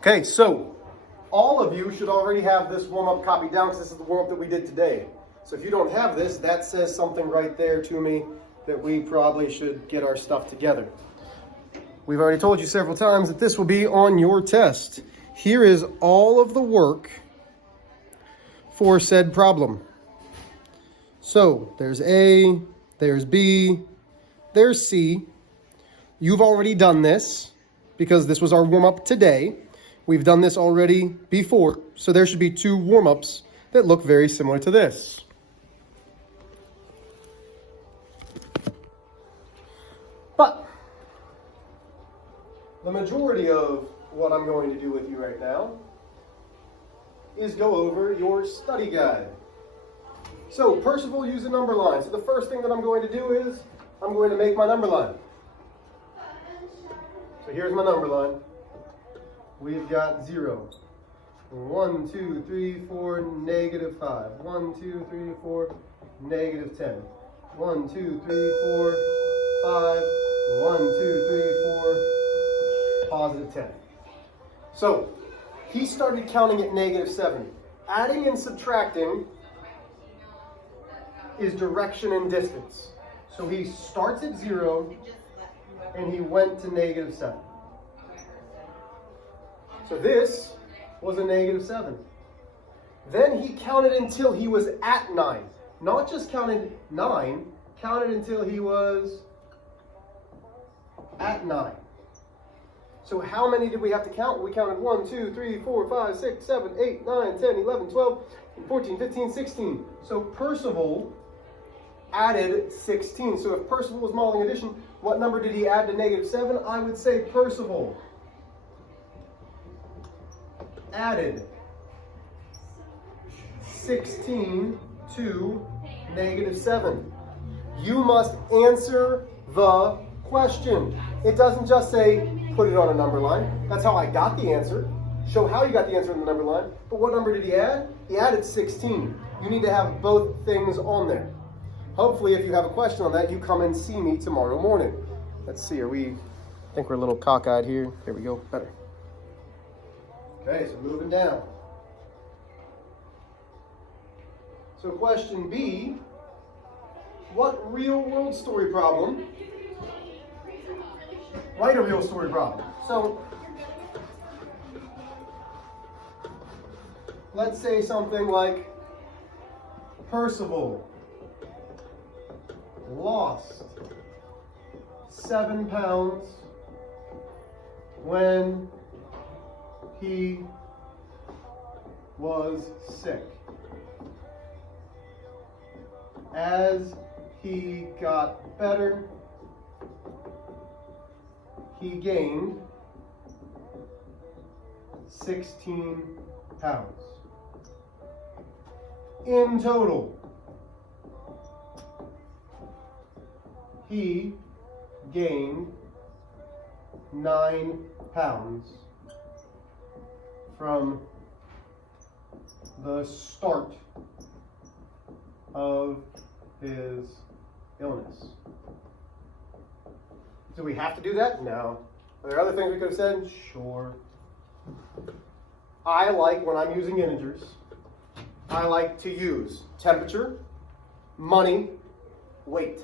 Okay, so all of you should already have this warm-up copied down because this is the warm-up that we did today. So if you don't have this, that says something right there to me that we probably should get our stuff together. We've already told you several times that this will be on your test. Here is all of the work for said problem. So there's A, there's B, there's C. You've already done this because this was our warm-up today. We've done this already before, so there should be two warm-ups that look very similar to this. But the majority of what I'm going to do with you right now is go over your study guide. So Percival used a number line. So the first thing that I'm going to do is I'm going to make my number line. So here's my number line. We've got 0, 1, 2, 3, 4, negative 5, 1, 2, 3, 4, negative 10, 1, 2, 3, 4, 5, 1, 2, 3, 4, positive 10. So he started counting at negative 7. Adding and subtracting is direction and distance. So he starts at 0 and he went to negative 7. So this was a negative 7. Then he counted until he was at 9. Not just counted 9, counted until he was at 9. So how many did we have to count? We counted 1, 2, 3, 4, 5, 6, 7, 8, 9, 10, 11, 12, 14, 15, 16. So Percival added 16. So if Percival was modeling addition, what number did he add to negative 7? I would say Percival added 16 to negative 7. You must answer the question. It doesn't just say, put it on a number line. That's how I got the answer. Show how you got the answer in the number line. But what number did he add? He added 16. You need to have both things on there. Hopefully, if you have a question on that, you come and see me tomorrow morning. Let's see, I think we're a little cockeyed here. There we go, better. Okay, so moving down. So question B, what real world story problem? Write a real story problem. So let's say something like Percival lost 7 pounds when he was sick. As he got better, he gained 16 pounds. In total, he gained 9 pounds from the start of his illness. Do we have to do that? No. Are there other things we could have said? Sure. I like, when I'm using integers, I like to use temperature, money, weight.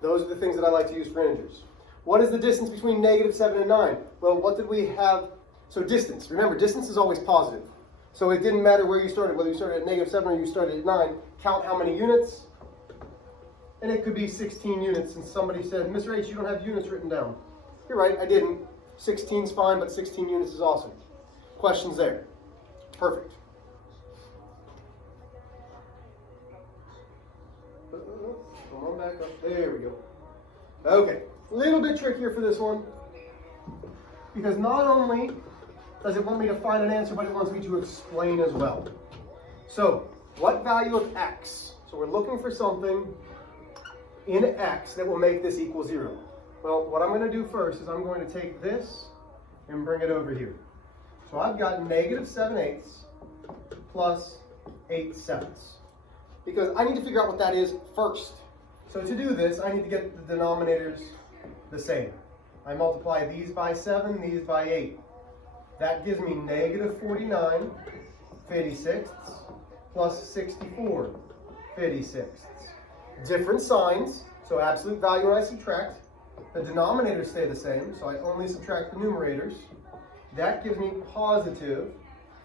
Those are the things that I like to use for integers. What is the distance between negative 7 and 9? Well, what did we have? So distance. Remember, distance is always positive. So it didn't matter where you started, whether you started at negative 7 or you started at 9. Count how many units. And it could be 16 units. And somebody said, Mr. H, you don't have units written down. You're right, I didn't. 16's fine, but 16 units is awesome. Questions there? Perfect. Come on back up. There we go. Okay, a little bit trickier for this one, because not only does it want me to find an answer, but it wants me to explain as well. So, what value of x? So we're looking for something in x that will make this equal 0. Well, what I'm going to do first is I'm going to take this and bring it over here. So I've got negative 7/8 plus 8/7. Because I need to figure out what that is first. So to do this, I need to get the denominators the same. I multiply these by 7, these by 8. That gives me negative 49 56 plus 64 56. Different signs, so absolute value when I subtract. The denominators stay the same, so I only subtract the numerators. That gives me positive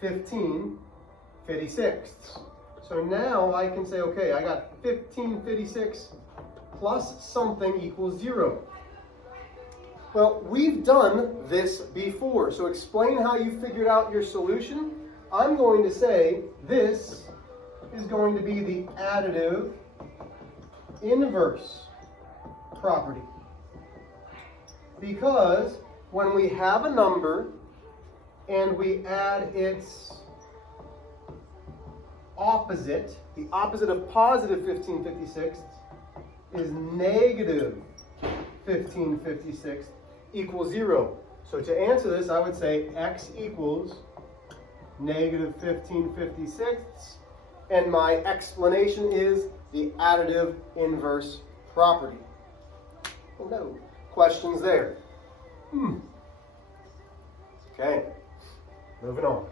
15 56. So now I can say, okay, I got 15 56 plus something equals 0. Well, we've done this before, so explain how you figured out your solution. I'm going to say this is going to be the additive inverse property. Because when we have a number and we add its opposite, the opposite of positive 15 56 is negative 15 56 equals 0. So to answer this, I would say x equals negative 15 56, and my explanation is the additive inverse property. Oh no. Questions there? Okay, moving on.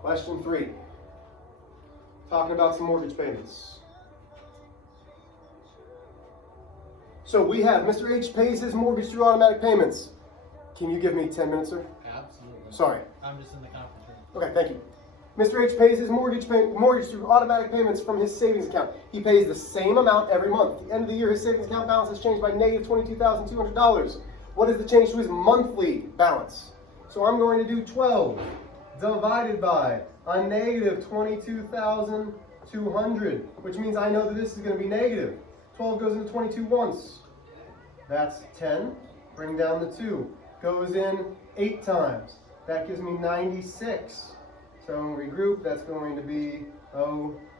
Question 3. Talking about some mortgage payments. So we have Mr. H pays his mortgage through automatic payments. Can you give me 10 minutes, sir? Absolutely. Sorry. I'm just in the conference room. Okay, thank you. Mr. H pays his mortgage through automatic payments from his savings account. He pays the same amount every month. At the end of the year, his savings account balance has changed by negative $22,200. What is the change to his monthly balance? So I'm going to do 12 divided by a negative 22,200, which means I know that this is going to be negative. 12 goes into 22 once. That's 10. Bring down the 2. Goes in 8 times. That gives me 96. So regroup, that's going to be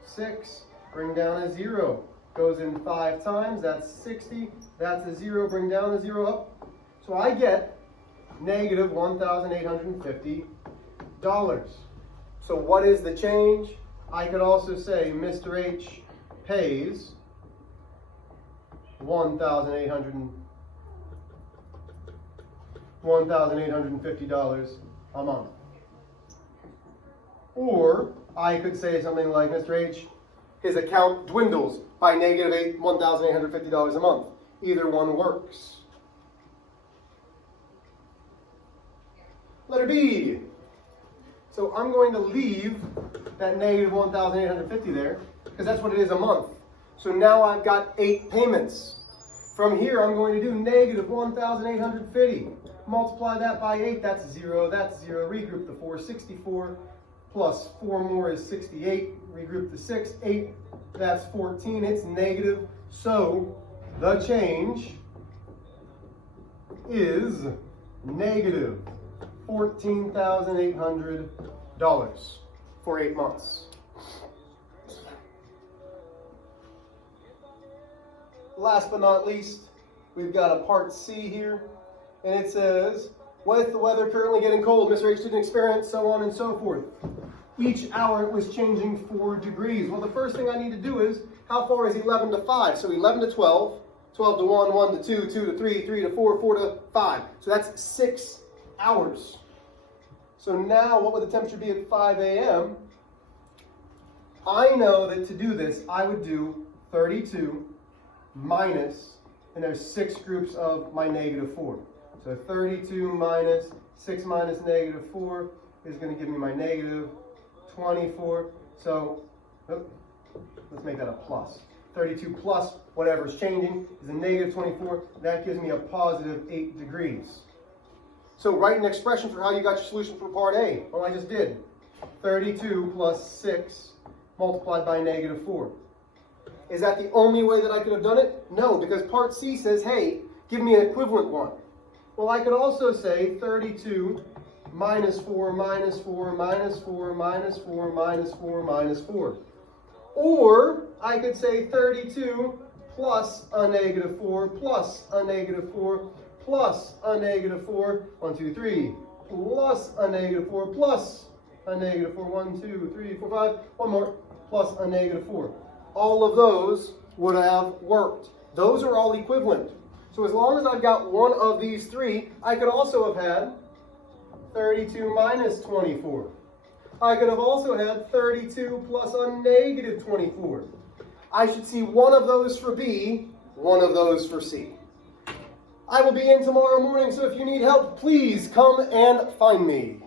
06. Bring down a 0. Goes in 5 times. That's 60. That's a 0. Bring down the 0 up. So I get negative $1,850. So what is the change? I could also say Mr. H pays $1,850 a month. Or I could say something like Mr. H, his account dwindles by negative $1,850 a month. Either one works. Letter B. So I'm going to leave that negative $1,850 there, because that's what it is a month. So now I've got 8 payments. From here, I'm going to do negative $1,850. Multiply that by 8, that's 0, that's 0. Regroup the 4, 64, plus 4 more is 68. Regroup the 6, 8, that's 14. It's negative. So the change is negative $14,800 for 8 months. Last but not least, we've got a part C here, and it says, with the weather currently getting cold, Mr. H didn't experience, so on and so forth. Each hour it was changing 4 degrees. Well, the first thing I need to do is, how far is 11 to 5? So 11 to 12, 12 to 1, 1 to 2, 2 to 3, 3 to 4, 4 to 5. So that's 6 hours. So now, what would the temperature be at 5 a.m.? I know that to do this, I would do 32 minus, and there's 6 groups of my negative 4. So 32 minus 6 minus negative 4 is going to give me my negative 24. So let's make that a plus. 32 plus whatever's changing is a negative 24. That gives me a positive 8 degrees. So write an expression for how you got your solution for part A. Well, I just did. 32 plus 6 multiplied by negative 4. Is that the only way that I could have done it? No, because part C says, hey, give me an equivalent one. Well, I could also say 32 minus 4 minus 4 minus 4 minus 4 minus 4 minus 4. Or I could say 32 plus a negative 4 plus a negative 4 plus a negative 4, 1, 2, 3, plus a negative 4 plus a negative 4, 1, 2, 3, 4, 5, one more, plus a negative 4. all of those would have worked. Those are all equivalent. So as long as I've got one of these three, I could also have had 32 minus 24. I could have also had 32 plus a negative 24. I should see one of those for B, one of those for C. I will be in tomorrow morning, so if you need help, please come and find me.